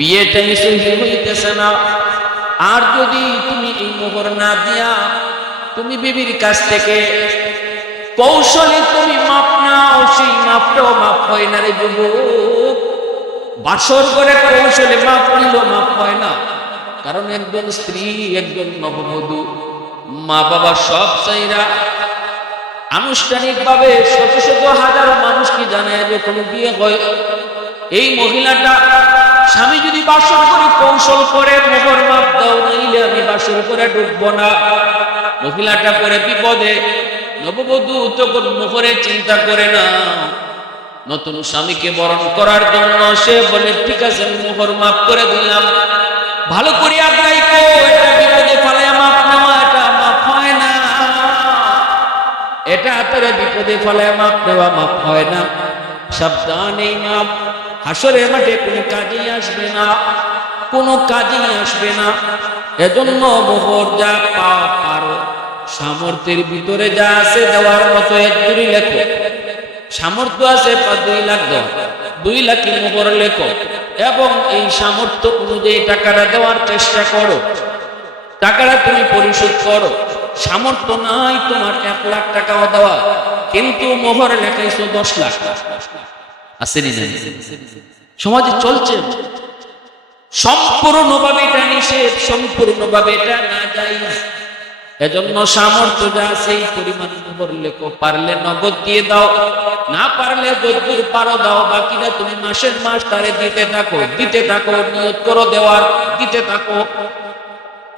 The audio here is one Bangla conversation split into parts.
বিয়েটা সহি হইতেছে না। আর যদি তুমি এই মোহর না দিয়া তুমি বিবির কাছ থেকে কৌশলে তুমি মাপ নাও, সেই মাপটাও মাপ হয় না রে যুবক। বাসর করে কৌশলে মাপ নিল মাপ হয় না। কারণ একজন স্ত্রী, একজন নববধূ মা বাবা সব চাইরা আনুষ্ঠানিক ভাবে শত শত হাজারো মানুষকে জানায় যখন বিয়ে হয়, এই মহিলাটা স্বামী যদি বাসর করে কৌশল করে মোহর মাপ দাও, নাইলে আমি বাসর করে ঢুকবো না, মহিলাটা পরে বিপদে। নববধূ তখন মোহরে চিন্তা করে না, নতুন স্বামীকে বরণ করার জন্য সে বলে ঠিক আছে আমি মোহর মাপ করে দিলাম। ভালো করে আগ্রাই কো, এটা বিপদে ফেলায় মাপ নেওয়া এটা মাপ হয় না, এটা তোর বিপদে ফেলায় মাপ নেওয়া মাপ হয় না। সাবধান, এই মাপ হাসরের মাঠে কোনো কাজেই আসবে না, কোনো কাজেই আসবে না। এজন্য মোহর যা পারো সামর্থ্যের ভিতরে যা আছে দেওয়ার মতো একজনই লেখো। সামর্থ্য আছে 2 লাখ দাও, 2 লাখ মোহর লেখো এবং এই সামর্থ্য অনুযায়ী টাকাটা দেওয়ার চেষ্টা করো, টাকাটা তুমি পরিশোধ করো। সামর্থ্য নাই তোমার 1 লাখ টাকাও দেওয়া, কিন্তু মোহর লেখাইছো 10 লাখ। আসেনি না সমাজে চলছে, সম্পূর্ণভাবে এটা নিষেধ, সম্পূর্ণভাবে এটা না জায়েজ। এজন্য সামর্থ্য যা আছে এই পরিমাণ মোহর লেখো, পারলে নগদ দিয়ে দাও, না পারলে যতদূর পারো দাও, বাকিটা তুমি মাসের মাস তারে দিতে থাকো, দিতে থাকো, নিয়ত করো দেওয়ার, দিতে থাকো।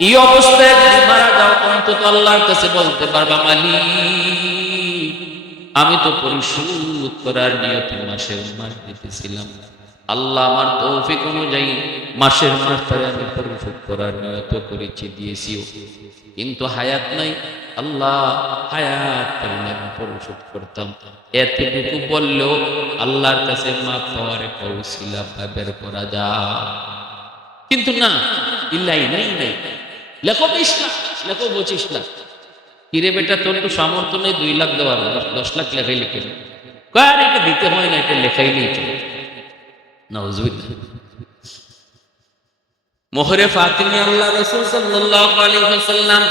এই অবস্থায় যদি মারা যাও অন্তত আল্লাহর কাছে বলতে পারবা মালিক আমি তো পরিশোধ করার নিয়তে মাসের মাস দিতেছিলাম, আল্লাহ আমার তৌফিক অনুযায়ী মাসের মাস তারে আমি পরিশোধ করার নিয়ত করেছি, দিয়েছিও, কিন্তু হায়াত নাই, আল্লাহ হায়াত পেলে আমি পরিশোধ করতাম। এতটুকু বললেও আল্লাহর কাছে মাপ পাওয়ার একটা উসিলা বের করা যায়। কিন্তু না, ইল্লাই নাই নাই, লেখো 20 লাখ, লেখো 25 লাখ। কিরে বেটা তোর তো সামর্থ্য নেই 2 লাখ দেওয়ার, 10 লাখ লেখাই লিখে কার এটা দিতে হয় না, এটা লেখাই নেই চলে। নাউজুবিল্লাহ। মোহরে ফাতিমী আল্লাহ রাসূল সাল্লাল্লাহু আলাইহি ওয়াসাল্লাম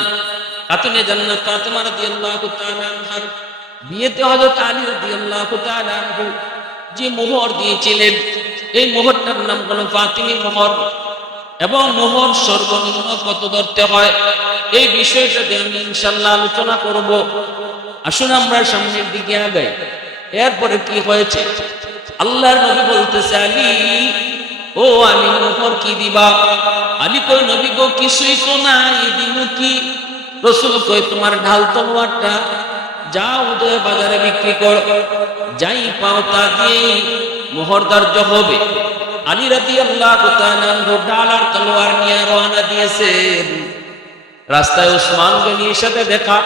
খাতুনে জান্নাত ফাতেমা রাদিয়াল্লাহু তাআলা আনহার বিয়েতে হযরত আলী রাদিয়াল্লাহু তাআলা আনহু যে মোহর দিয়েছিলেন, এই মোহরটার নাম হলো ফাতিমী মোহর। এবং মোহর সর্বনিম্ন কত ধরতে হয় এই বিষয়টাতে আমি ইনশাআল্লাহ আলোচনা করব। আসুন আমরা সামনের দিকে আগাই। এরপরে কি হয়েছে, আল্লাহর নবী বলতেছে আলী, ও আলী মোহর কি দিবা? আলী কই নবী গো কিছুই তো নাই, দিন কি? রাসূল কই তোমার ঢাল তলোয়ারটা যাও উদয় বাজারে বিক্রি কর, যাই পাও তা দিয়ে মোহর ধার্য হবে। আলী রাদিয়াল্লাহু তাআলা আনহু ঢাল আর তলোয়ার নিয়ে রওনা দিয়েছেন। রাস্তায় ওসমান গনির সাথে দেখা।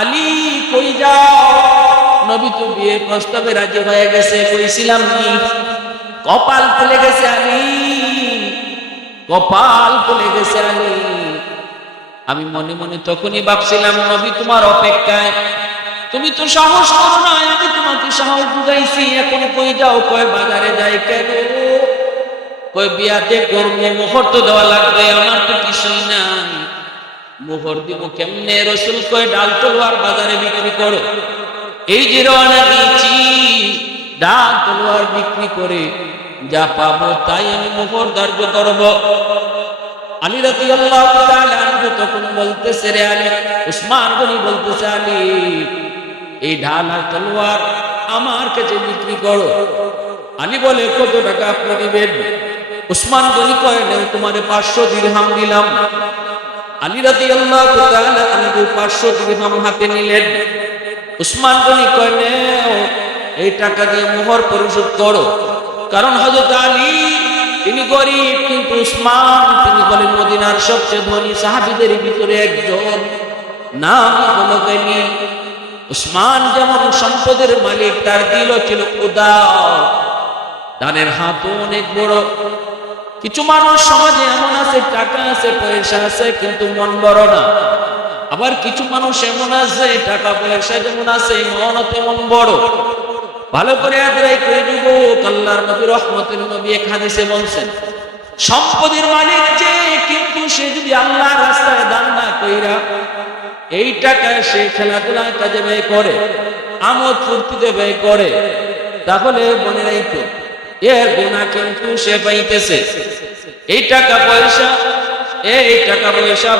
আলী কই যাও? নবী তো বিয়ে প্রস্তাবে রাজি হয়ে গেছে, কইছিলাম নি। কপাল খুলে গেছে আলী, কপাল খুলে গেছে আলী। আমি মনে মনে তখনই ভাবছিলাম নবী তোমার অপেক্ষায়, তুমি তো সাহস করো না, আমি তোমাকে সাহস বুঝাইছি, এখন কই যাও? কয় বাজারে যাই। কেন? কয় বিয়াতে করবো, মোহর তো দেওয়া লাগবে, আমার তো কিছুই নাই, মোহর দিব কেমনে? রাসূল কয় ডাল তলোয়ার বাজারে বিক্রি করো। এই যে রওনা দিয়েছি, ডাল তলোয়ার বিক্রি করে যা পাবো তাই আমি মোহর ধার্য করব। আলী রাদিয়াল্লাহু তাআলা আনহু তখন বলতেছে রে আলী, ওসমান গনি বলতেছে আলী এই ঢাল আর তলোয়ার আমার কাছে বিক্রি করো। আলী বলে কত টাকা আপনি দিবেন? ওসমান গনি কয় নেও তোমারে 500 দিরহাম দিলাম। আলী রাদিয়াল্লাহু তাআলা আনহু 500 দিরহাম হাতে নিলেন। ওসমান গনি কয় নেও এই টাকা দিয়ে মোহর পরিশোধ করো। কারণ হযরত আলী তিনি গরিব, কিন্তু ওসমান তিনি বলেন মদিনার সবচেয়ে ধনী সাহাবীদের ভিতরে একজন, নাম হলো গনি। ওসমান যেমন সম্পদের মালিক, তার দিলও ছিল উদার, দানের হাতও অনেক বড়। কিছু মানুষ সমাজে এমন আছে, টাকা আছে পয়সা আছে কিন্তু মন বড় না। আবার কিছু মানুষ এমন আছে, টাকা পয়সা যেমন আছে মন তেমন বড়। ভালো করে আদরাই করে দিব। আল্লাহর নবী রহমতের নবী এক হাদিসে বলছেন, সম্পদের মালিক যে, কিন্তু সে যদি আল্লাহর রাস্তায় দান না কইরা এই টাকা সে খেলাধুলায় কাজে ব্যয় করে, আমোদ ফুর্তিতে ব্যয় করে, তাহলে মনে রাখো এর গুনাহ কিন্তু সে পাইতেছে। এই টাকা পয়সা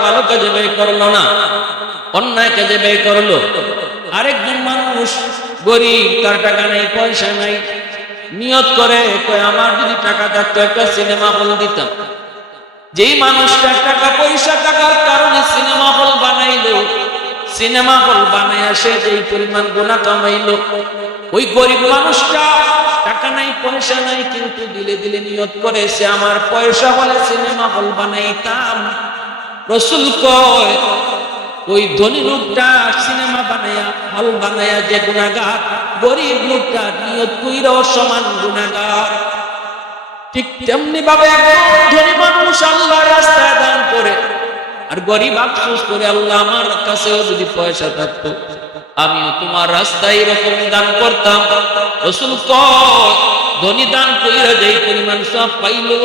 ভালো কাজে ব্যয় করলো না, অন্যায় কাজে ব্যয় করলো। আরেকজন মানুষ গরিব, তার টাকা নাই, পয়সা নাই, নিয়ত করে কয় আমার যদি টাকা থাকতো একটা সিনেমা হল দিতাম। যেই মানুষটা টাকা পয়সা টাকার কারণে সিনেমা হল বানাইলো, সিনেমা হল বানাইয়া সে যেই পরিমাণ গুনাহ কামাইলো, ওই গরিব মানুষটা টাকা নাই পয়সা নাই, কিন্তু দিলে দিলে নিয়ত করে সে আমার পয়সা হলে সিনেমা হল বানাইতাম। রাসূল কয় ওই ধনী লোকটা সিনেমা বানায়া হল বানায়া যে গুনাহগার, গরিব লোকটা নিয়ত কইরাও সমান গুনাহগার। ঠিক তেমনি ভাবে ধনী মানুষ আল্লাহর রাস্তায় দান করে, আর গরিব আফসোস করে আল্লাহ আমার কাছেও যদি পয়সা থাকতো আমিও তোমার রাস্তায় এরকম দান করতাম। রাসূল কয় ধনী দান কইরা যেই পরিমাণ সওয়াব পাইলো,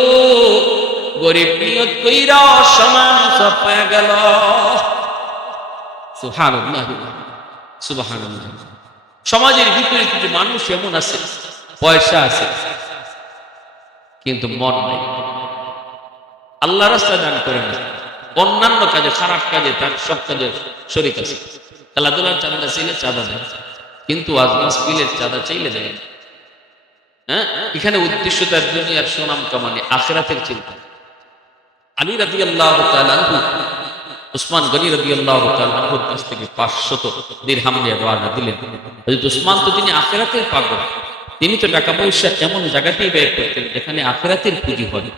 গরিব নিয়ত কইরা সমান সওয়াব পাওয়া গেল। সুবহানাল্লাহ সুবহানাল্লাহ। সমাজের ভিতরে কিছু মানুষ এমন আছে, পয়সা আছে কিন্তু মন নাই, আল্লাহর রাস্তায় দান করে না, অন্যান্য কাজে খারাপ কাজে তার সব কাজে শরীক আছে। খেলাধুলার চাঁদা চাইলে চাঁদা দেয়, কিন্তু ওয়াজ মাহফিলের চাঁদা চাইলে দেয়। হ্যাঁ, এখানে উদ্দেশ্য তার দুনিয়ার সুনাম কামানি, আখিরাতের চিন্তা। আলী রাদিয়াল্লাহু তাআলা আনহু উসমান গনি রাদিয়াল্লাহু তাআলা আনহুর কাছ থেকে 500 দিরহাম নিয়ে রওনা দিলেন। হযরত উসমান তো তিনি আখিরাতের পাগল, তিনি তো টাকা পয়সা এমন জায়গাতেই ব্যয় করতেন যেখানে আখিরাতের পুঁজি হয়,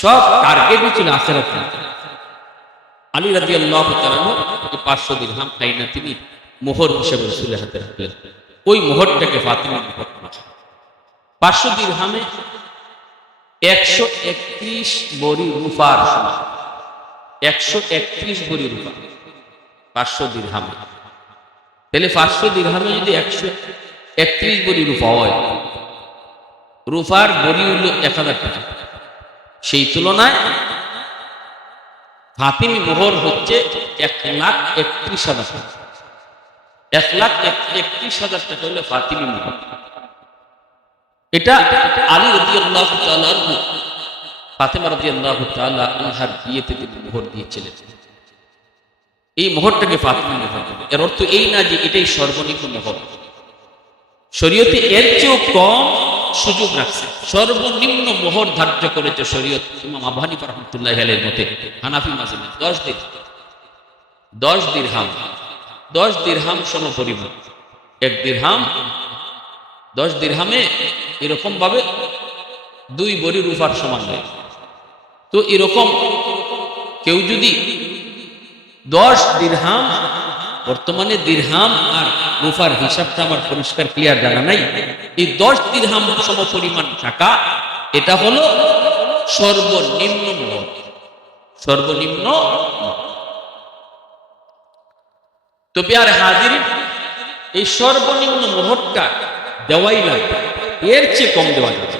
সব টার্গেটই ছিল আখিরাতের। আলী রাদিয়াল্লাহু তাআলা আনহু 500 দিরহাম খাইনা তিনি মোহর হিসেবে রাসূলের হাতে রাখলেন। ওই মোহরটাকে ফাতিমা মোহর। 500 দিরহামে 131 ভরি রূপার সমান, 131 ভরি রূপা 500 দিরহামে। তাহলে 500 দিরহামে যদি 131 ভরি রূপা হয়, রূপার ভরি হইল 1000 টাকা। সেই তুলনায় ফাতিমি মোহর হচ্ছে 1,31,000 টাকা। 1,31,000 টাকা হলো ফাতিমি মোহর। এটা আলী রাদিয়াল্লাহু তাআলা আনহু ফাতেমা রাদিয়াল্লাহু তাআলা আনহার বিয়েতে তিনি মোহর দিয়েছিলেন। এই মোহরটাকে ফাতিমি মোহর বলে। এর অর্থ এই না যে এটাই সর্বনিম্ন মোহর, শরীয়তে এর চেয়েও কম সুযোগ রাখছে। সর্বনিম্ন মোহর ধার্য করেছে শরীয়ত ইমাম আবু হানিফা রাহমাতুল্লাহি আলাইহির মতে, হানাফি মাযহাবে 10 দিরহাম। 10 দিরহাম সমপরিমাণ। 1 দিরহাম 10 দিরহামে এরকম ভাবে 2 ভরি রূপার সমান হয়। তো এরকম কেউ যদি 10 দিরহাম, বর্তমানে দিরহাম আর রূপার হিসাবটা আমার পরিষ্কার ক্লিয়ার জানা নাই, এই 10 দিরহাম সমপরিমাণ টাকা, এটা হলো সর্বনিম্ন মোহর। সর্বনিম্ন। তো প্রিয় হাজিরিন, এই সর্বনিম্ন মোহরটা দেওয়াই লাগবে, এর চেয়ে কম দেওয়া যাবে,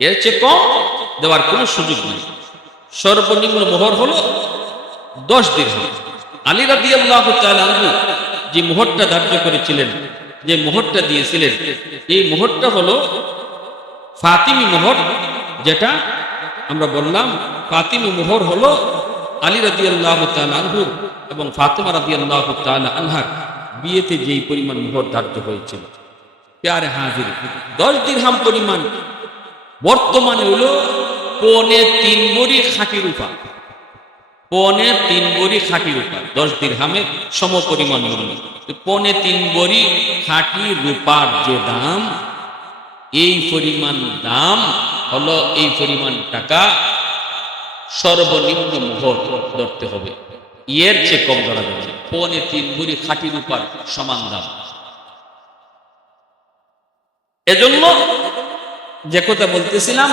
এর চেয়ে কম দেওয়ার কোনো সুযোগ নেই। সর্বনিম্ন মোহর হলো 10 দিরহাম। আলী রাদিয়াল্লাহু তাআলা আনহু যে মোহরটা ধার্য করেছিলেন, যে মোহরটা দিয়েছিলেন, এই মোহরটা হলো ফাতিমি মোহর। যেটা আমরা বললাম, ফাতিমি মোহর হলো আলী রাদিয়াল্লাহু তাআলা আনহু এবং ফাতেমা রাদিয়াল্লাহু তাআলা আনহার বিয়েতে যেই পরিমাণ মোহর ধার্য হয়েছিল। প্যারে হাজির, 10 দিরহাম পরিমাণ বর্তমানে হলো 3.25 ভরি খাঁটি রূপা। 3.25 ভরি খাঁটি রূপা 10 দিরহামের সমপরিমাণ মূল্য। 3.25 ভরি খাঁটি রূপার যে দাম, এই পরিমাণ দাম হলো, এই পরিমাণ টাকা সর্বনিম্ন মোহর ধরতে হবে, এর চেয়ে কম ধরা যাবে না। 3.25 ভরি খাঁটি রূপার সমান দাম। এজন্য যে কথা বলতেছিলাম,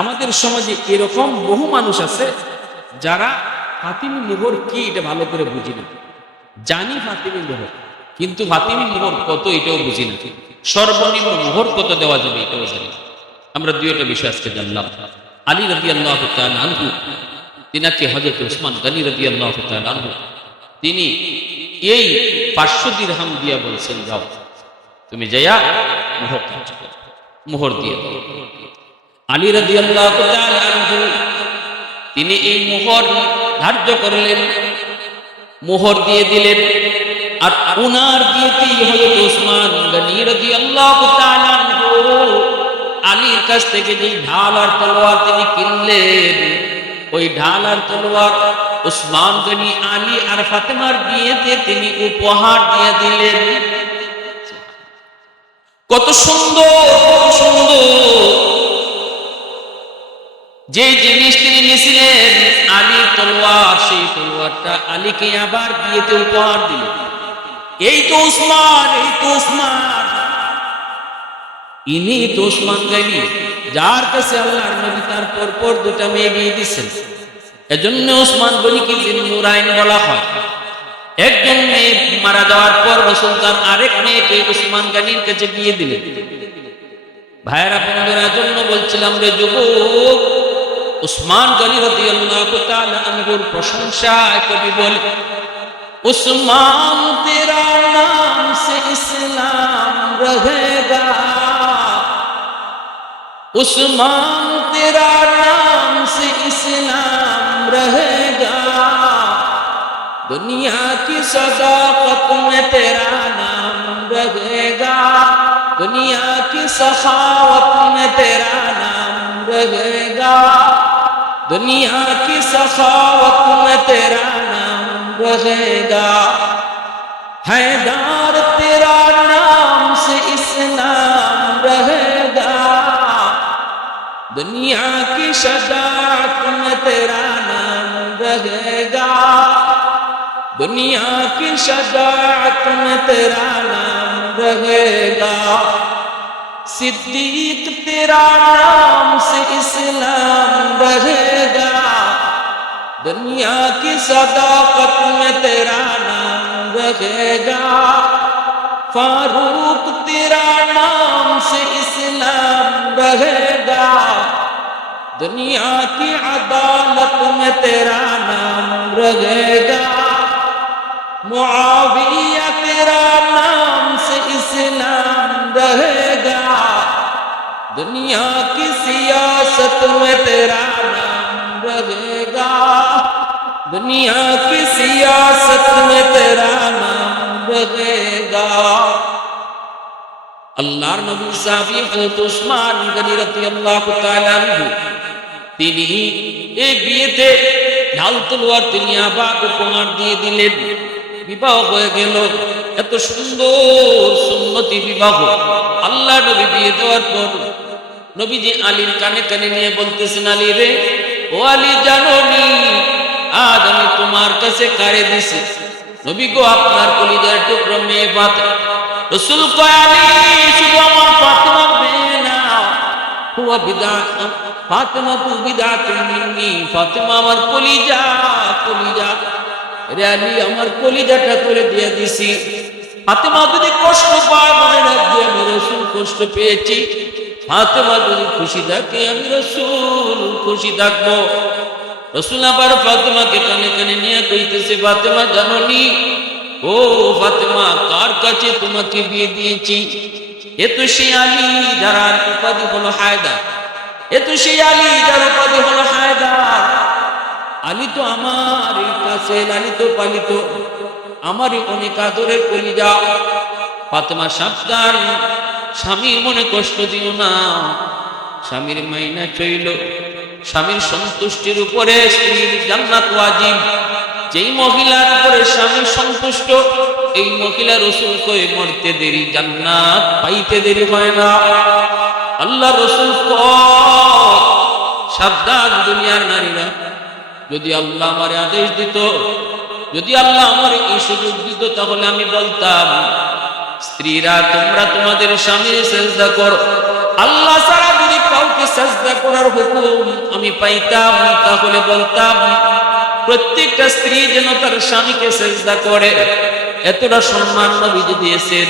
আমাদের সমাজে এরকম বহু মানুষ আছে যারা ফাতিমি মোহর কি এটা ভালো করে বুঝি না। জানি ফাতিমি মোহর, কিন্তু ফাতিমি মোহর কত এটাও বুঝি না, সর্বনিম্ন মোহর কত দেওয়া যাবে এটাও জানি। আমরা দুইটা বিষয় আজকে জানলাম। আলী রাদিয়াল্লাহু তাআলা আনহু তিনাকে হযরত উসমান গনি রাদিয়াল্লাহু তাআলা আনহু তিনি এই 500 দিরহাম দিয়া বলছেন, যাও তুমি যাইয়া মোহর দিয়ে দাও। আলী রাদিয়াল্লাহু তাআলা আনহু তিনি এই মোহর ধার্য করলেন, মোহর দিয়ে দিলেন। আর উনার বিয়েতেই হযরত উসমান গনি রাদিয়াল্লাহু তাআলা আনহু আলীর কাছ থেকে যে ঢাল আর তলোয়ার তিনি কিনলেন, ওই ঢাল আর তলোয়ার উসমান গনি আলী আর ফাতেমার বিয়েতে তিনি উপহার দিয়ে দিলেন। কত সুন্দর, কত সুন্দর যে জিনিস তিনি নিয়েছিলেন আলীর তলোয়ার, সেই তলোয়ারটা আলীকে আবার বিয়েতে উপহার দিলেন। এই তো উসমান, এই তো উসমান, ইনি তো উসমান গনি যার কাছে আল্লাহর নবী তার পরপর দুটা মেয়ে বিয়ে দিচ্ছেন। এজন্য উসমান গনিকে জিন্নুরাইন বলা হয়। একজন মেয়ে মারা যাওয়ার পর রাসূল তার আরেক মেয়েকে উসমান গনির কাছে বিয়ে দিলেন। ভাইয়েরা বন্ধুরা, জন্য বলছিলাম রে যুবক, উসমান গনি রাদিয়াল্লাহু তাআলা আনহুর প্রশংসায় কবি বলে, उस्मान तेरा नाम से इस्लाम रहेगा, उस्मान तेरा नाम से इस्लाम रहेगा, दुनिया की सदाकत में तेरा नाम रहेगा, दुनिया की सखावत में तेरा नाम रहेगा, दुनिया की सखावत में तेरा नाम रहेगा, हैदर तेरा नाम से इस्लाम रहेगा, दुनिया की शजाअत में तेरा नाम रहेगा, दुनिया की शजाअत में तेरा नाम रहेगा, सिद्दीक तेरा नाम से इस्लाम रहेगा, दुनिया की सदाकत में तेरा नाम रहेगा, फारूक तेरा नाम से इस्लाम रहेगा, दुनिया की अदालत में तेरा नाम रहेगा, मुआविया तेरा नाम से इस्लाम रहेगा, दुनिया की सियासत में तेरा नाम रहेगा, दुनिया की सियासत में तेरा नाम रहेगा। আল্লাহর নবী সাহাবী হযরত উসমান গনি রাদিয়াল্লাহু তাআলা আনহু তিনি এই বিয়েতে ঢাল তলোয়ার তিনি আবার উপহার দিয়ে দিলেন। বিবাহ হয়ে গেল। এত সুন্দর সুন্নতি বিবাহ। আল্লাহ নবী বিয়ে দেওয়ার পর নবীজি আলীর কানে কানে নিয়ে বলতেছেন, আলী রে, ও আলী, জানো নি আজ আমি তোমার কাছে কারে দিছি? নবী গো, আপনার কলিজার টুকরো মেয়ে ফাতেমা। রাসূল কয়, আলী, শুধু আমার ফাতেমা মেয়ে না, হুয়া বিদআত, ফাতেমা তু বিদআতুন মিন্নি, ফাতেমা আমার কলিজা, কলিজা রে আলী, আমার কলিজাটা করে দিয়ে দিছি। ফাতেমা যদি কষ্ট পায় মনে রাখবে আমি রাসূল কষ্ট পেয়েছি, ফাতেমা যদি খুশি থাকে আমি রাসূল খুশি থাকবো। রাসূল আবার ফাতেমাকে কানে কানে নিয়ে কইতেছে, ফাতেমা জানো নি, ও ফাতেমা, কার কাছে তোমাকে বিয়ে দিয়েছি? এ তো সেই আলী যার উপাধি হলো হায়দার, এ তো সেই আলী যার উপাধি হলো হায়দার। আলী তো আমার কাছে লালিত পালিত, আমারই অনেক আদরের কলিজা। ফাতেমা সাবধান, স্বামীর মনে কষ্ট দিও না। স্বামীর মাইনা চইল, স্বামীর সন্তুষ্টির উপরে স্ত্রীর জান্নাত ওয়াজিব। যেই মহিলার উপরে স্বামী সন্তুষ্ট, এই মহিলা রাসূল কই মরতে দেরি, জান্নাত পাইতে দেরি হয় না। আল্লাহ রাসূল কয়, সাবধান দুনিয়ার নারীরা, যদি আল্লাহ আমারে আদেশ দিত, যদি আল্লাহ আমার এই সুযোগ দিত, তাহলে আমি বলতাম, স্ত্রীরা তোমরা তোমাদের স্বামীর সেজদা করো। আল্লাহ ছাড়া যদি কাউকে সেজদা করার হুকুম আমি পাইতাম, তাহলে বলতাম প্রত্যেকটা স্ত্রী যেন তার স্বামীকে সেজদা করে। এতটা সম্মান নবীজি দিয়েছেন।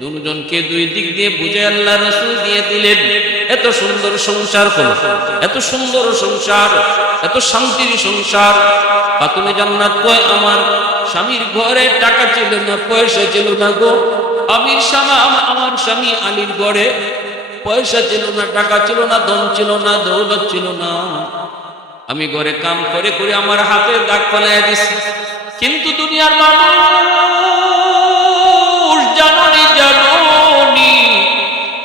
দুজনকে দুই দিক দিয়ে বুঝে আল্লাহ রাসূল দিয়ে দিলেন। এত সুন্দর সংসার হলো, এত সুন্দর সংসার, এত শান্তির সংসার। খাতুনে জান্নাত কয়, আমার স্বামীর ঘরে টাকা ছিল না, পয়সা ছিল না গো। আমার স্বামী আলীর ঘরে পয়সা ছিল না, টাকা ছিল না, ধন ছিল না, দৌলত ছিল না। আমি ঘরে কাম করে করে আমার হাতে দাগ ফেলাইয়া দিছি। কিন্তু দুনিয়ার মানুষ জানি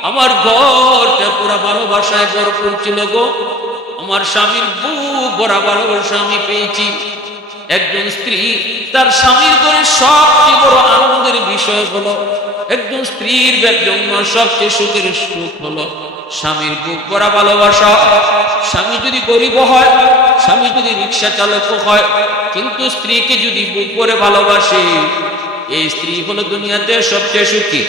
আমার ঘরটা পুরা ভালোবাসায় ভরপুর ছিল গো। আমার স্বামীর বুক ভরা ভালোবাসা আমি পেয়েছি। একজন স্ত্রী তার স্বামীর ঘরে সবচেয়ে বড় আনন্দের বিষয় হলো, একজন স্ত্রীর জন্য সবচেয়ে সুখের সুখ হলো স্বামীর বুক ভরা ভালোবাসা। স্বামী যদি গরিব হয়, স্বামী যদি রিক্সা চালক হয়, কিন্তু স্ত্রীকে যদি বুক ভরে ভালোবাসে, এই স্ত্রী হলো দুনিয়াতে সবচেয়ে সুখী।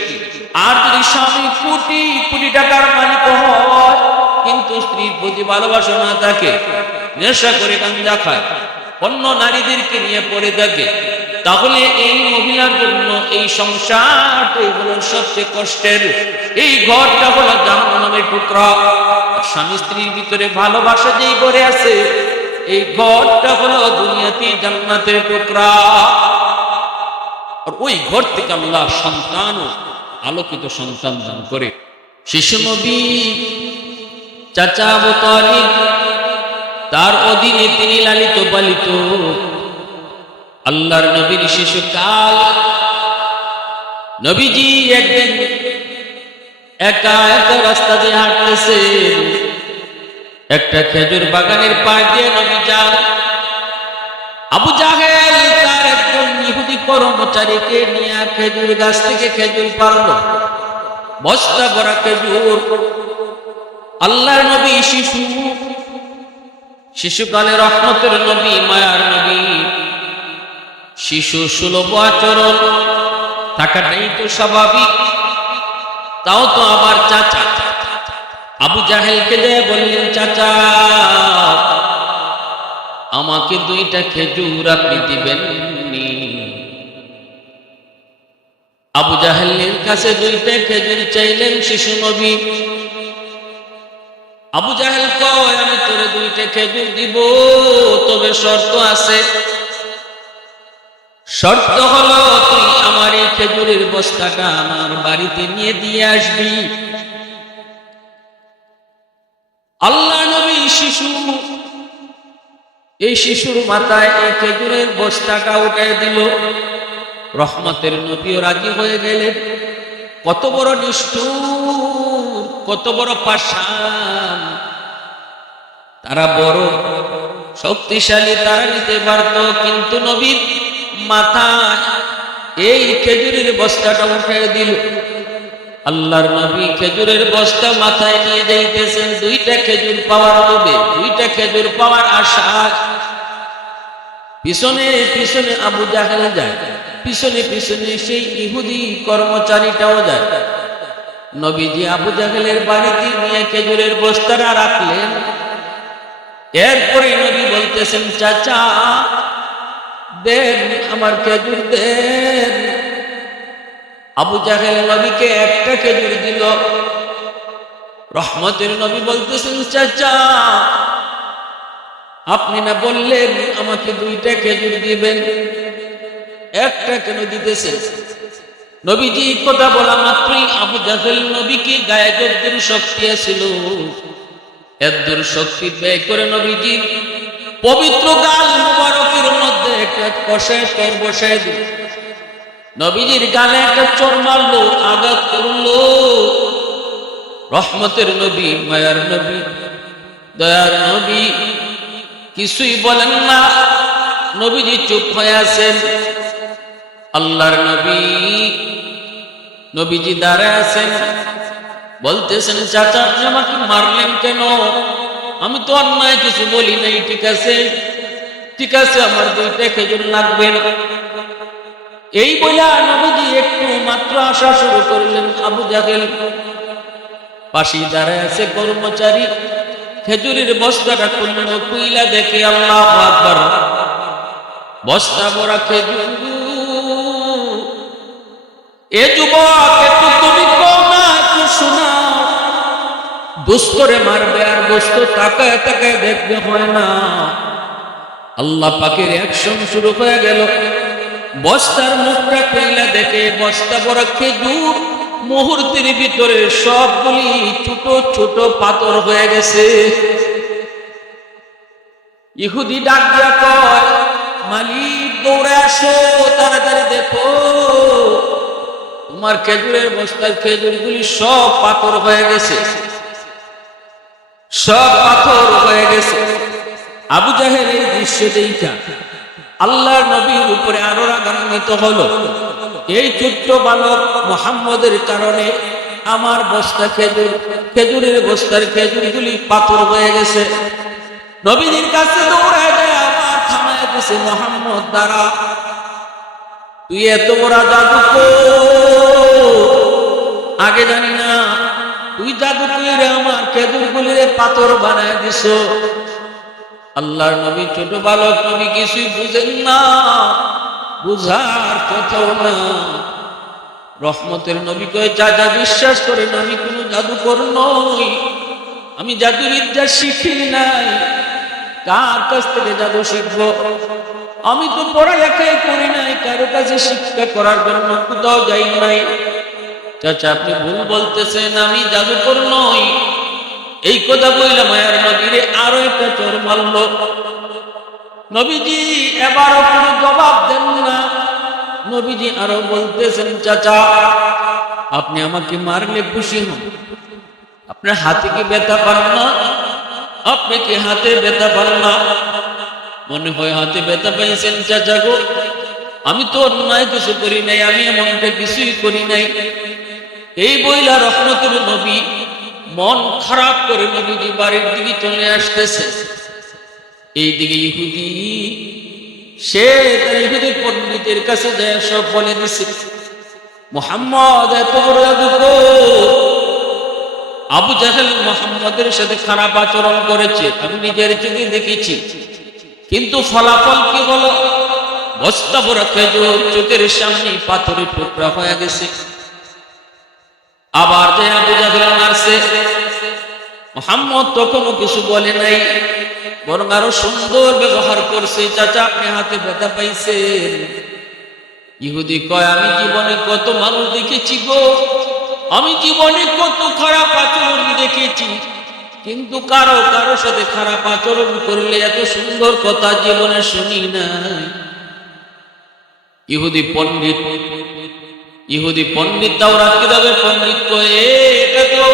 আর যদি স্বামী কোটি কোটি টাকার মালিক হয়, কিন্তু স্ত্রীর প্রতি ভালোবাসা না থাকে, নেশা করে গাঁজা খায়, অন্য নারীদেরকে নিয়ে পড়ে থাকে, তাহলে এই মহিলার জন্য এই সংসারটাই হলো সবচেয়ে কষ্টের। এই ঘরটা হলো জাহান্নামের টুকরা। স্বামী স্ত্রীর ভিতরে ভালোবাসা যেই ঘরে আছে, এই ঘরটা হলো দুনিয়াতে জান্নাতের টুকরা। আর ওই ঘর থেকে আল্লাহ সন্তান, আলোকিত সন্তান দান করে। শিশু নবী চাচা আবু তালিব, তার অধীনে তিনি লালিত পালিত। আল্লাহর নবীর শিশুকাল। নবীজি একদিন একা একা রাস্তা দিয়ে হাঁটতেছে। একটা খেজুর বাগানের পাশ দিয়ে নবী যান। আবু জাহেল তার একজন ইহুদি কর্মচারীকে নিয়ে খেজুর গাছ থেকে খেজুর পারলো, বস্তা ভরা খেজুর। আল্লাহর নবী শিশুকালে রহমতের নবী, মায়ার নবী, শিশু সুলভ আচরণ থাকাটাই তো স্বাভাবিক। তাও তো আবার চাচা আবু জাহেলকে দেয় বললেন, চাচা আমাকে 2টা খেজুর আপনি দিবেন নি? আবু জাহেলের কাছে 2টা খেজুর চাইলেন শিশু নবী। আবু জাহেল কয়, আমি তোরে 2টা খেজুর দিব, তবে শর্ত আছে। শর্ত হলো তুই আমার এই খেজুরের বস্তাটা আমার বাড়িতে নিয়ে দিয়ে আসবি। আল্লাহ নবী শিশু, এই শিশুর মাথায় এই খেজুরের বস্তাটা উঠায় দিল। রহমতের নবীও রাজি হয়ে গেলেন। কত বড় নিষ্ঠুর, কত বড় পাষাণ! তারা বড় শক্তিশালী, তারা নিতে পারত, কিন্তু নবীর মাথায় এই খেজুরের বস্তাটা উঠায় দিল। আল্লাহর নবী খেজুরের বস্তা মাথায় নিয়ে যাইতেছেন 2টা খেজুর পাওয়ার লোভে, 2টা খেজুর পাওয়ার আশা। পিছনে পিছনে আবু জাহেল যায়, পিছনে পিছনে সেই ইহুদি কর্মচারীটাও যায়। নবীজি আবু জাহেলের বাড়িতে নিয়ে খেজুরের বস্তাটা রাখলেন। এরপরে নবী বলতেছেন, চাচা দেন আমার খেজুর দেন। আবু জাহেল নবীকে একটা খেজুর দিল। রহমতের নবী বলতেছেন, চাচা আপনি না বললেন আমাকে 2টা খেজুর দিবেন, একটা কেন দিতেছেন? নবীজি কথা বলা মাত্রই আবু জাহেল নবীকে গায়ে যদ্দুর শক্তি ছিল, এদ্দুর শক্তি ব্যয় করে নবীজি পবিত্র গাল মুবারকের মধ্যে একটা কষায় চর বসায় দিল। নবীজির গালে একটা চর মারলো, আঘাত করলো। রহমতের নবী, মায়ার নবী, দয়ার নবী কিছুই বলেন না। নবীজি চুপ হয়ে আছেন। আল্লাহর নবীজি দাঁড়ায় আছেন, বলতেছেন, চাচা আপনি আমাকে মারলেন কেন? আমি তো অন্যায় কিছু বলি নাই। ঠিক আছে, ঠিক আছে, আমার 2টা খেজুর লাগবে না। এই বলে নবীজি একটু মাত্র আসা শুরু করলেন। আবু জাহেল পাশে দাঁড়ায় আছে কর্মচারী, খেজুরের বস্তাটা খুলল, কুইলা দেখে আল্লাহু আকবার, বস্তা ভরা খেজুর। এ যুবক, একটু তুমি না একটু শোনাও। দোস্তরে মারবে আর দোস্ত তাকায় তাকায় দেখবে, হয় না। আল্লাহ পাকের অ্যাকশন শুরু হয়ে গেল। বস্তার মুখটা খুলে দেখে বস্তা ভরা খেজুর মুহূর্তের ভিতরে সবগুলি ছোট ছোট পাথর হয়ে গেছে। ইহুদি ডাক দিয়া কয়, মালিক দৌড়ে আসো, তাড়াতাড়ি দেখো, তোমার খেজুরের বস্তার খেজুরগুলি সব পাথর হয়ে গেছে, সব পাথর হয়ে গেছে। আবু জাহেল এই দৃশ্য দেখা আল্লাহর নবীর উপরে আরো রাগান্বিত হলো। এই ছোট্ট বালক মুহাম্মদের কারণে আমার বস্তা খেজুরের বস্তার খেজুরগুলি পাথর হয়ে গেছে। নবীদের কাছে দৌড়ায় যায়, আবার থামায় দিছে, মুহাম্মদ দাঁড়া, তুই এত বড় জাদুকর, আগে জানি না, তুই জাদু করে আমার খেজুরগুলির পাথর বানায় দিছ। আল্লাহর নবী ছোট বালক, নবী কিছুই বুঝেন না, বুঝার কথাও না। রহমতের নবী কয়, যা যা বিশ্বাস করেন, আমি কোনো জাদুকর নই, আমি জাদুবিদ্যা শিখি নাই, কার কাছ থেকে জাদু শিখবো? আমি তো পড়ালেখাই করি নাই, কারো কাছে শিক্ষা করার জন্য কোথাও যাই নাই। চাচা, আপনি ভুল বলতেছেন, আমি জাদুকর নই। এই কথা বললাম, মায়ার নবীরে আরো একটা চোর মারল। নবীজি এবারও কোনো জবাব দেন না। নবীজি আরো বলতেছেন, চাচা আপনি আমাকে মারলে খুশি হন, আপনার হাতে কি ব্যথা পান না? আপনি কি হাতে ব্যথা পান না? মনে হয় হাতে ব্যথা পাইছেন চাচা গো, আমি তো অন্যায় কিছু করি নাই, আমি এমনটা কিছুই করি নাই। এই বইলা রহমতের নবী মন খারাপ করে নবীজি বাড়ির দিকে চলে আসতেছে। এইদিকে ইহুদি, সে ইহুদি পণ্ডিতের কাছে যায়, সব বলে দিছে, মুহাম্মদ এত বড় জাদুকর, আবু জাহেল মুহাম্মদের সাথে খারাপ আচরণ করেছে, আমি নিজের চোখে দেখেছি। কিন্তু ফলাফল কি হলো? বস্তা ভরা খেজুর চোখের সামনে পাথরের টুকরা হয়ে গেছে। আবার যে আবু জাহেল মারছে, মুহাম্মদ তখনও কিছু বলে নাই, বরং আরো সুন্দর ব্যবহার করছে। চাচা আপনি হাতে ব্যথা পাইছেন? ইহুদি কয়, আমি জীবনে কত মানুষ দেখেছি গো, আমি জীবনে কত খারাপ আচরণ দেখেছি, কিন্তু কারো কারো সাথে খারাপ আচরণ করলে এত সুন্দর কথা জীবনে শুনি নাই। ইহুদি পণ্ডিত তাওরাত কিতাবের পণ্ডিত কয়, এটা তো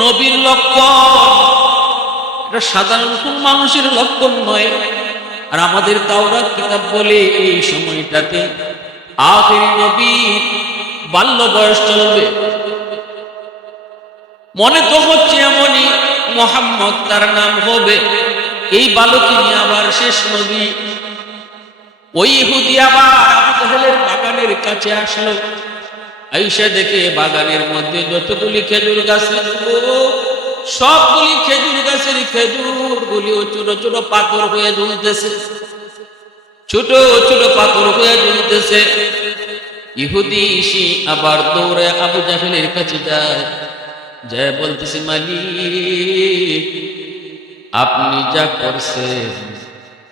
নবীর লক্ষণ, এটা সাধারণ কোন মানুষের লক্ষণ নয়। আর আমাদের তাওরাত কিতাব বলে এই সময়টাতে আখিরি নবীর বাল্য বয়স চলবে। মনে তো হচ্ছে এমনই, মুহাম্মদ তার নাম হবে। এই বালকই নিয়ে আবার শেষ নবী। ওই ইহুদি আবার আবু জাহেলের বাগানের কাছে আসলো। আইসা দেখে বাগানের মধ্যে যতগুলি খেজুর গাছ, সবগুলি খেজুর গাছের খেজুর গুলিও ছোট ছোট পাথর হয়ে ঝুলতেছে, ছোট ছোট পাথর হয়ে ঝুলতেছে। ইহুদি ইসি আবার দৌড়ে আবু জাহেলের কাছে যায়, যায় বলতেছে, মালিক আপনি যা করছেন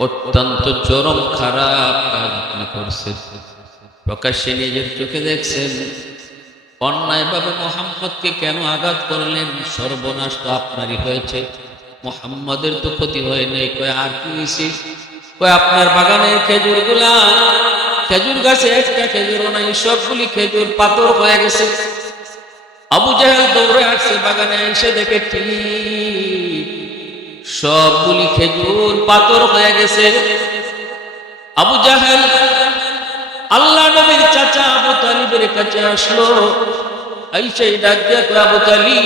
অত্যন্ত চরম খারাপ কাজ আপনি করছেন, প্রকাশ্যে নিজের চোখে দেখছেন, অন্যায়ভাবে মুহাম্মদকে কেন আঘাত করলেন? সর্বনাশ তো আপনারই হয়েছে, মুহাম্মদের তো ক্ষতি হয় নাই। কয় আর কি হয়েছে? কয় আপনার বাগানের খেজুরগুলা, খেজুর গাছে একটা খেজুরও নাই, সবগুলি খেজুর পাথর হয়ে গেছে। আবু জাহেল দৌড়ে আসছে, বাগানে এসে দেখে ঠিক সবগুলি খেজুর পাথর হয়ে গেছে। আবু জাহেল আল্লাহ নবীর চাচা আবু তালিবের কাছে আসলো। আইসা ডাক দিয়া কয়, আবু তালিব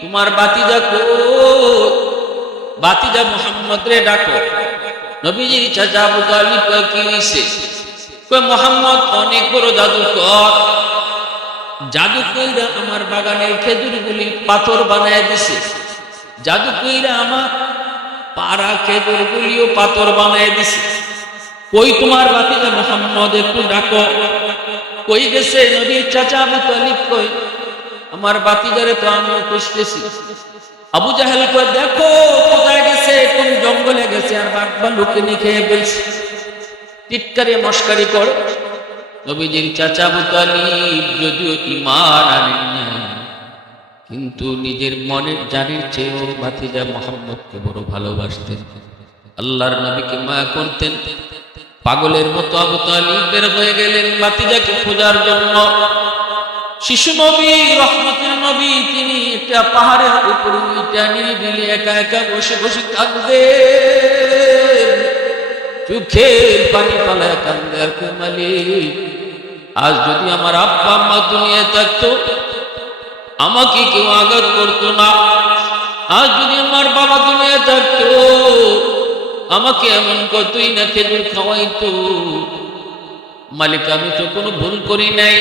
তোমার বাতিজা কই? বাতিজা মুহাম্মদ রে ডাকো। নবীজির চাচা আবু তালিব কয়, কি হইছে? কয় মুহাম্মদ অনেক বড় জাদুকর, জাদু কইরা আমার বাগানের খেজুরগুলি পাথর বানায় দিছে, জাদু কইরা আমার পাড়া খেজুরগুলিও পাথর বানায় দিছে। কই তোমার বাতিজা মুহাম্মদ, একটু ডাকো। কই গেছে নবীর চাচা আবু তালিব? কই আমার বাতিজারে তো আমিও খুঁজতেছি। আবু জাহেল কই দেখো কোথায় গেছে, কোন জঙ্গলে গেছে, আর বাঘ ভাল্লুকে নিয়ে খেয়ে ফেলছে। টিটকারি মস্কারি করে। নবীজির চাচা আবু তালিব যদিও ঈমান আনেন নাই, কিন্তু নিজের মনের জানের চেয়েও ভাতিজা মুহাম্মদকে বড় ভালোবাসতেন, আল্লাহর নবীকে মায়া করতেন। পাগলের মতো আবু তালিব বের হয়ে গেলেন ভাতিজাকে খোঁজার জন্য। শিশু নবী, রহমতের নবী, তিনি একটা পাহাড়ের উপরে উঠে নিরিবিলি একা একা বসে বসে কাঁদতেন, চোখের পানি ফেলায় কান্দে। আর মালিক, আজ যদি আমার আব্বা আম্মা দুনিয়ায় থাকতো, আমাকে কেউ আঘাত করতো না। আজ যদি আমার বাবা দুনিয়ায় থাকতো, আমাকে এমন কতই না খেজুর খাওয়াইতো। মালিক, আমি তো কোনো ভুল করি নাই।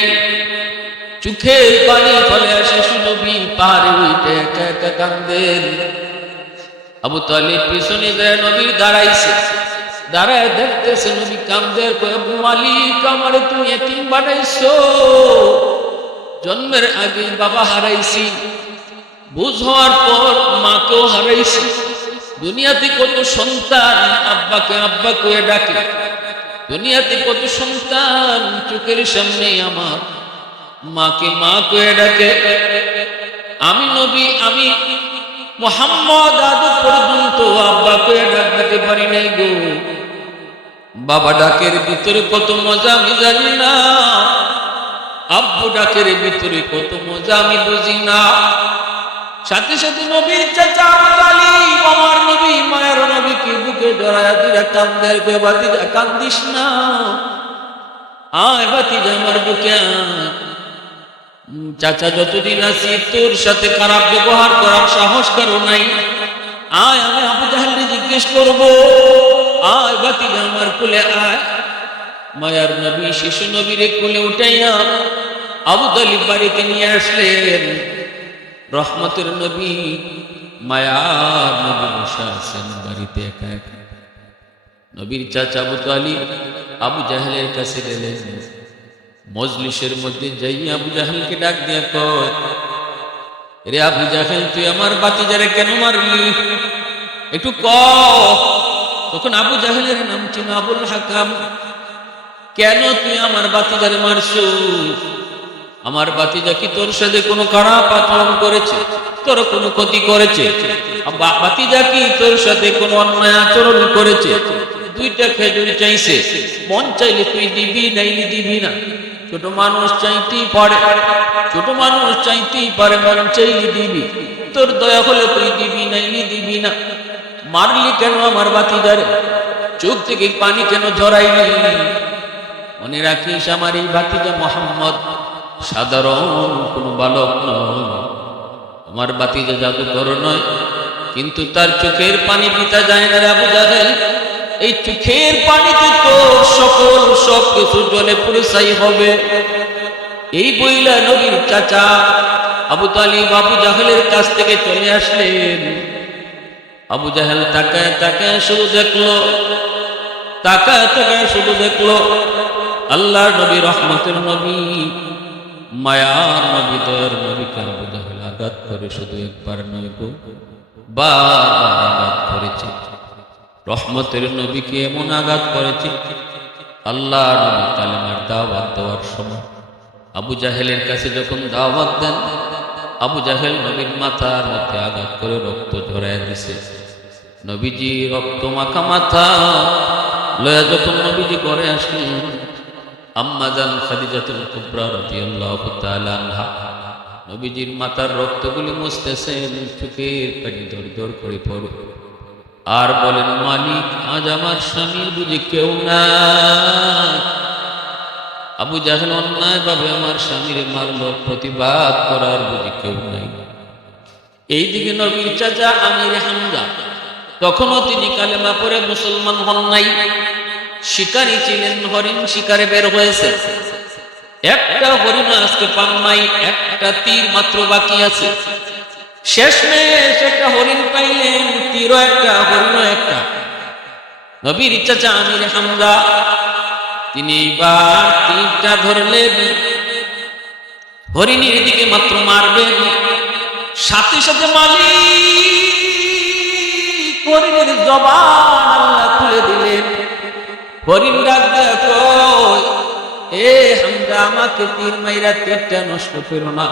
চোখের পানি ফলে আসে নবী পাহাড়ে উঠে একা একা কান্দেন। আবু তালিব পিছনে যায়, নবীর দাঁড়াইছে, দাঁড়ায় দেখতেছে নবী কান্দের। মালিক, আমারে তুমি এতিম বানাইছো, জন্মের আগে বাবা হারাইছি, বুঝ হওয়ার পর মাকেও হারাইছি। দুনিয়াতে কত সন্তান আব্বাকে আব্বা কয়ে ডাকে, দুনিয়াতে কত সন্তান চোখের সামনে আমার মাকে মা কয়ে ডাকে। আমি নবী, আমি মুহাম্মদ আজ পর্যন্ত আব্বা কয়ে ডাকতে পারি নাই গো। বাবা ডাকের ভিতরে কত মজা আমি জানি না, আব্বু ডাকের ভিতরে কত মজা আমি বুঝি না। সাথে সাথে নবীর চাচা আবু তালিব, আমার নবী, মায়ের নবীকে বুকে জড়ায়া দিরা কান্দের। কই ভাতিজা কান্দিস না, আয় ভাতিজা আমার বুকে আয়। চাচা যতদিন আছি তোর সাথে খারাপ ব্যবহার করার সাহস কারো নাই, আয় আমি আবু জাহেলকে জিজ্ঞেস করবো। আয় ভাতিজা আমার কোলে আয়। মায়ার নবী শিশু নবীরে কোলে উঠাইয়া আবু তালিব বাড়িতে নিয়ে আসলেন। রহমতের নবী, মায়ার নবী বসে আছেন বাড়িতে একা একা। নবীর চাচা আবু তালিব আবু জাহেলের কাছে গেলেন। মজলিসের মধ্যে যাইয়া আবু জাহেলকে ডাক দিয়া কয়, রে আবু জাহেল, তুই আমার বাতিজারে কেন মারলি? একটু ক। তখন আবু জাহেলের নাম ছিল আবুল হাকাম। কেন তুই আমার বাতিজারে মারছো? আমার বাতিজা কি তোর সাথে কোনো খারাপ আচরণ করেছে? তোর কোনো ক্ষতি করেছে? বাতিজা কি তোর সাথে কোনো অন্যায় আচরণ করেছে? দুইটা খেজুর চাইছে, মন চাইলে তুই দিবি, নাইলে দিবি না। ছোট মানুষ চাইতেই পারে, ছোট মানুষ চাইতেই পারে, মন চাইলে দিবি। তোর দয়া হলে তুই দিবি, নাইলে দিবি না। মারলি কেন আমার বাতিজারে? চোখ থেকে পানি কেন ঝরাইলি? মনে রাখিস, আমার এই বাতিজা মুহাম্মদ সাধারণ কোন বালক নয়, আমার বাতিজা জাদুকর নয়, কিন্তু তার চোখের পানি পিতা যায় না রে আবু জাহেল। এই চোখের পানিতে তো সকল সব কিছু জলে পরিচাই হবে। এই বইলা নবীর চাচা আবু তালিব আবু জাহেলের কাছ থেকে চলে আসলেন। আবু জাহেল তাকায় তাকায় শুধু দেখলো, তাকায় তাকায় শুধু দেখলো আল্লাহর নবী, রহমতের নবী, মায়ার নবী, দয়ার নবীকে আবু জাহেল আঘাত করে শুধু একবার নয় গো, বারবার আঘাত করেছে। রহমতের নবীকে এমন আঘাত করেছে, আল্লাহর নবী কালেমার দাওয়াত দেওয়ার সময় আবু জাহেলের কাছে যখন দাওয়াত দেন, আবু জাহেল নবীর মাথার মধ্যে আঘাত করে রক্ত ঝরায় দিছে। নবীজি রক্ত মাখা মাথা লয়া যখন নবীজি ঘরে আসলেন, আম্মা জান খাদিজাতুল কুবরা রাদিয়াল্লাহু তাআলা আনহা নবীজির মাথার রক্তগুলি মুছতেছেন, চোখের পানি দর দর করে পড়ে, আর বলেন, মালিক, আজ আমার স্বামীর বুঝি কেউ না। আবু জাহেল অন্যায় ভাবে আমার স্বামীরে মারল, প্রতিবাদ করার বুঝি কেউ নাই। এইদিকে নবীর চাচা আমির হামজা, তখনও তিনি কালেমা পড়ে মুসলমান হন নাই, শিকারী ছিলেন, হরিণ শিকারে বের হয়েছে। একটা হরিণ আজকে পান নাই, একটা তীর মাত্র বাকি আছে। শেষমেশ একটা হরিণ পাইলেন, তীরও একটা, হরিণও একটা। নবীর চাচা আমির হামজা তিনি এইবার তীরটা ধরলেন, হরিণীর দিকে মাত্র মারবেন, সাথে সাথে মালিক হরিণের জবান আল্লাহ খুলে দিলেন। হরিণ ডাক দেখো, এ হামজা, আমাকে তীর মাইরা তীরটা নষ্ট করো না,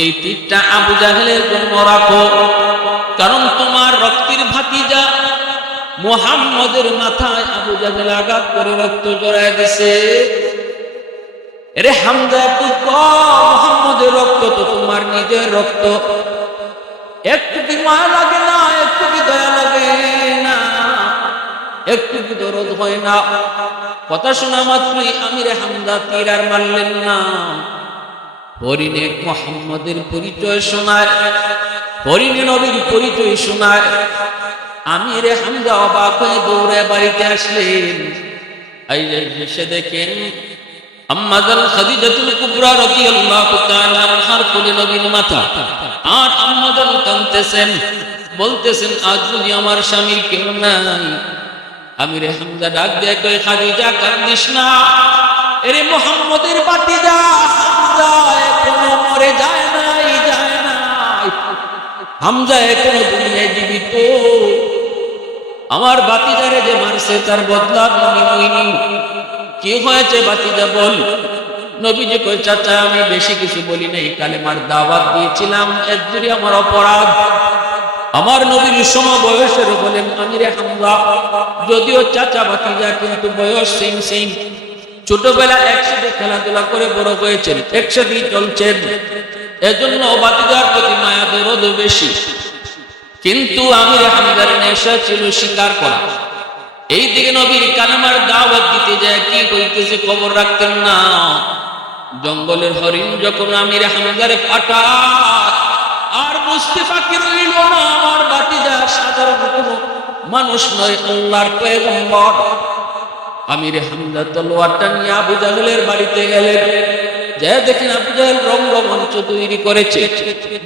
এই তীরটা আবু জাহেলের জন্য রাখো, কারণ তোমার রক্তের ভাতিজা মুহাম্মদের মাথায় আবু জাহেল আঘাত করে রক্ত জড়ায় দিছে। এরে হামজা, একটু মুহাম্মদের রক্ত তো তোমার নিজের রক্ত, একটু কি মায়া লাগে না, একটু কি দয়া লাগে না, একটু কি দরদ হয় না? কথা শোনা মাত্রই আমিরে হামজা তীর আর মারলেন না। হরিণে মুহাম্মদের পরিচয় শোনায়, হরিণে নবীর পরিচয় শোনায়। আমিরে হামজা অবাক হয়ে দৌড়ে বাড়িতে আসলেন। এসে দেখেন আম্মাজান খাদিজাতুল কুবরা রাদিয়াল্লাহু তাআলা আনহার কোলে নবীর মাথা, আর আম্মাজান কাঁদতেছেন, বলতেছেন আজ যদি আমার স্বামীর কেউ নাই। আমিরে হামজা ডাক দিয়ে কই, খাদিজা কান্দিস না, এরে মুহাম্মদের ভাতিজা হামজা এখনো মরে যায় নাই, যায় নাই, হামজা এখনো দুনিয়ায় জীবিত। আমার ভাতিজারে যে মারছে তার বদলা তুমি নিনি। কি হয়েছে ভাতিজা বল? নবীজি কই, চাচা আমি বেশি কিছু বলি নাই, কালেমার দাওয়াত দিয়েছিলাম, এর জন্য আমার অপরাধ। আমার নবীর সমবয়সের বলেন আমিরে হামজা, যদিও চাচা ভাতিজা কিন্তু বয়স সেম সেম, ছোটবেলা একসাথে খেলাধুলা করে বড় হয়েছেন, একসাথেই চলছেন, এজন্য ভাতিজার প্রতি মায়া দরদ বেশি। কিন্তু আমিরে হামজার নেশা ছিল শিকার করা। এই দিকে নবীর কালেমার দাওয়াত দিতে যায় কি কইতেছে খবর রাখতেন না। জঙ্গলের হরিণ যখন আমিরে হামজারে পাঠায়, আর বুঝতে বাকি রইল না আমার ভাতিজা সাধারণ কোনো মানুষ নয়, আল্লাহর পয়গম্বর। আমিরে হামজা তলোয়ারটা নিয়ে আবু জাহেলের বাড়িতে গেলেন। যে দেখেন আবু জাহেল রঙ্গমঞ্চ তৈরি করেছে,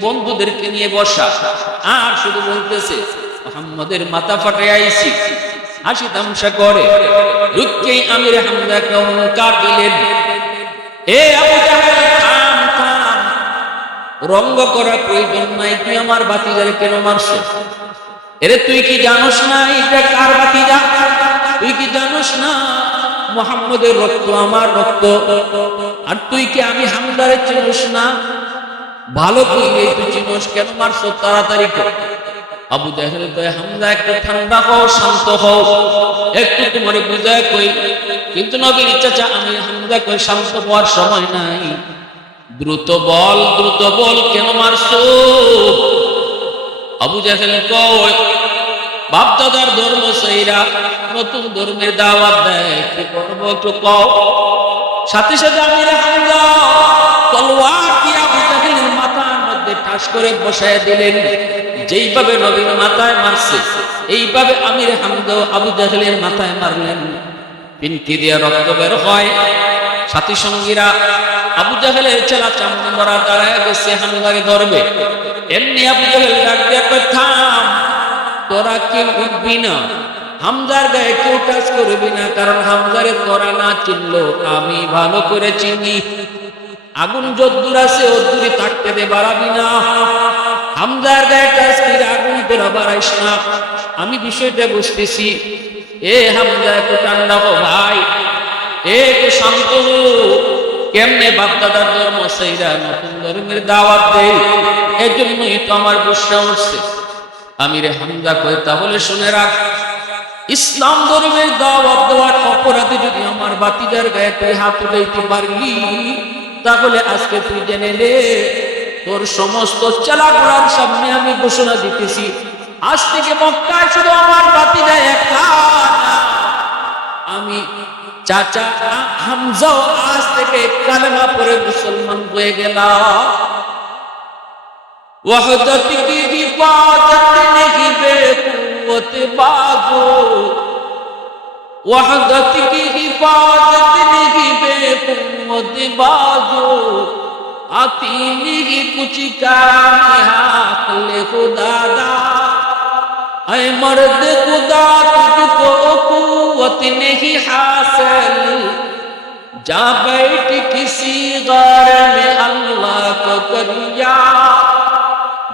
বন্ধুদেরকে নিয়ে বসা, আর শুধু বলতেছে মুহাম্মদের মাথা ফাটে আইছি, হাসি তামসা করে। রুক্কেই আমিরে হামজা একটা হুঙ্কার দিলেন, এ আবু জাহেল থাম থাম, রঙ্গ করা প্রয়োজন নাই, তুই আমার ভাতিজারে কেন মারছো? এরে তুই কি জানোস না এটা কার ভাতিজা? তুই কি জানোস না মুহাম্মদের রক্ত আমার রক্ত? আর তুই কি আমি হামজারে চিনোস না? ভালো করে তুই চিনোস, কেন মারছো? তাড়াতাড়ি কর। আবু জাহেল কয়, হামজা একটু ঠান্ডা হও, শান্ত হও, একটু তোমারে বুঝায় কই। কিন্তু নবীর চাচা আমি হামজা কই, শান্ত হওয়ার সময় নাই, দ্রুত বল, দ্রুত বল, কেন মারছো? আবু জাহেল কয়, বাপ দাদার ধর্ম সাইরা নতুন ধর্মের দাওয়াত দেয়, কি করবো একটু কও। সাথে সাথে আমিরে হামজা তলোয়ার দিয়ে আবু জাহেলের মাথার মধ্যে ঠাস করে বসায় দিলেন। যেইভাবে নবীর মাথায় মারছে, এইভাবে আমিরে হামজা আবু জাহেলের মাথায় মারলেন। পিনকি দিয়ে রক্ত বের হয়। সাথী সঙ্গীরা আবু জাহেলের চেলা চামড়া দাঁড়ায় গেছে হামজাকে ধরবে। এমনি আবু জাহেল ডাক দিয়ে কয়, থাম, তোরা কেউ উঠবি না, হামজার গায়ে কেউ টাচ করবি না, কারণ হামজারে তোরা না চিনলো আমি ভালো করে চিনি। আগুন যদ্দূর আছে ওদ্দূরই থাকতে দে, বাড়াবি না। হামজার গায়ে টাচ করে আগুন তোরা বাড়াইস না, আমি বিষয়টা বুঝতেছি। এ হামজা একটু ঠান্ডা হো ভাই, একটু শান্ত হো। কেমনে বাপদাদার ধর্ম সেইরা নতুন ধর্মের দাওয়াত দেয়, এজন্যই তো আমার গুসা উঠছে। আমিরে হামজা কয়, তাহলে শুনে রাখ, ইসলাম ধর্মের দাওয়াত দেওয়ার অপরাধে যদি আমার ভাতিজার গায়ে তুই হাত উঠাইতে পারলি, তাহলে আজকে তুই জেনে নে, তোর সমস্ত চেলাগুলার সামনে আমি ঘোষণা দিতেছি, আজ থেকে মক্কায় শুধু আমার ভাতিজা একা না, আমি চাচা হামজাও আজ থেকে কালেমা পড়ে মুসলমান হয়ে গেলাম। वहदत की हिफाजत नहीं बेकुवत बाजो, वहदत की हिफाजत नहीं बेकुवत बाजो, आती नहीं कुछ काम हाकले खुदा दा, ऐ मर्द खुदा तुझको कुव्वत नहीं हासिल, जा बैठ किसी गार में अल्लाह को कर याद,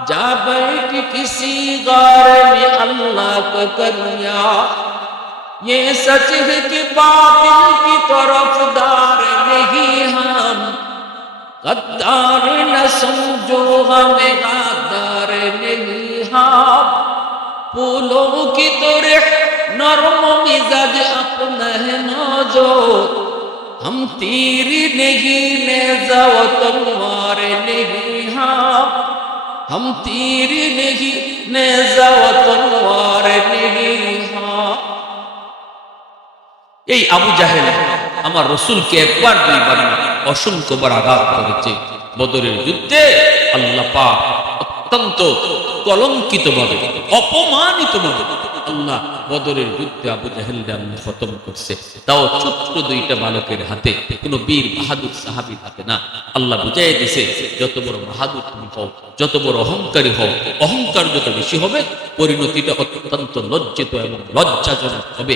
जा बैठ किसी गार में अल्लाह को कर याद, ये सच है कि बातिल की तरफदार नहीं हम, गद्दार न समझो हमें गद्दार नहीं हम, फूलों की तरह नरम मिजाज अपना है नौजो, हम तीर नहीं नेज़ा व तलवार नहीं हम तीर नहीं नेज़ा व तलवार नहीं। এই আবু জাহেল আমার রাসূলকে একবার দুইবার না অসংখ্যবার আঘাত করেছে। বদরের যুদ্ধে আল্লাহ পাক অত্যন্ত কলঙ্কিতভাবে অপমানিতভাবে আল্লাহ বদরের যুদ্ধে আবু জাহেলকে আল্লাহ খতম করছে। তাও ছোট্ট দুইটা বালকের হাতে, কোনো বীর বাহাদুর সাহাবীর হাতে না। আল্লাহ বুঝাই দিয়েছে যত বড় বাহাদুর তুমি হও, যত বড় অহংকারী হও, অহংকার যত বেশি হবে পরিণতিটা অত্যন্ত লজ্জিত এবং লজ্জাজনক হবে।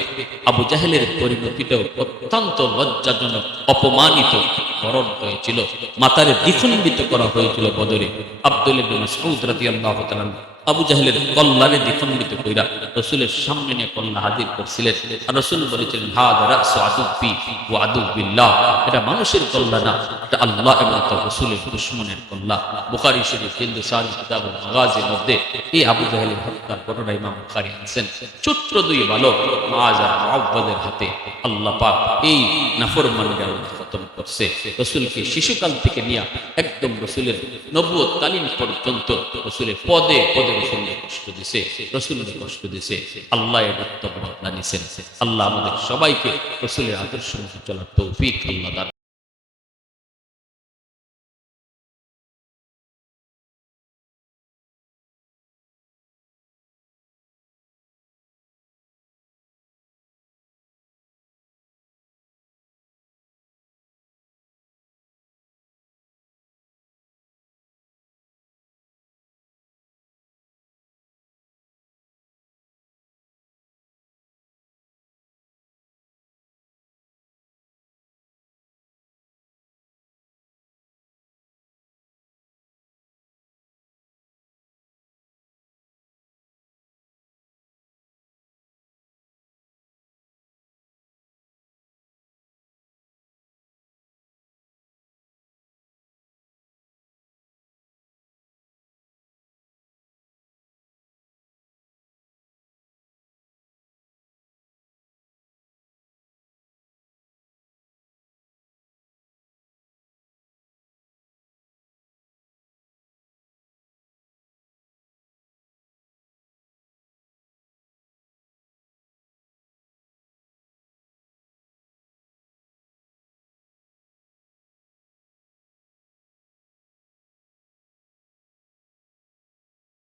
আবু জাহেলের পরিণতিটাও অত্যন্ত লজ্জাজনক অপমানিত বরণ হয়েছিল। মাথারে দ্বিখণ্ডিত করা হয়েছিল বদরে। আব্দুল্লাহ ইবনে মাসউদ রাদিয়াল্লাহু তাআলা আবু জাহেলের কল্লারে দ্বিখণ্ডিত কইরা রাসূলের সামনে নিয়ে কল্লা হাজির করছিলেন। আর রাসূল বলেছিলেন হাযা রাসু আদুবি ওয়া আদুবিল্লাহ, এটা মানুষের কল্লা না, এটা আল্লাহ এবং তার রাসূলের দুশমনের কল্লা। বুখারী শরীফ হিন্দুস্তান কিতাবুল মাগাজির মধ্যে এই আবু জাহেলের হত্যার ঘটনা ইমাম বুখারী আনছেন। ছোট্ট দুই বালক মুআয আর মুআব্বাদের হাতে আল্লাহ পাক এই নাফরমানরা খতম করছে। রাসূলকে শিশুকাল থেকে নিয়ে একদম রাসূলের নবুয়ত কালীন পর্যন্ত রাসূলের পদে পদে রাসূলকে কষ্ট দিয়েছে, রাসূলকে কষ্ট দিয়েছে। আল্লাহ এর বদলা নিছেন। আল্লাহ আমাদের সবাইকে রাসূলের আদর্শ অনুযায়ী চলার তৌফিক আল্লাহ দান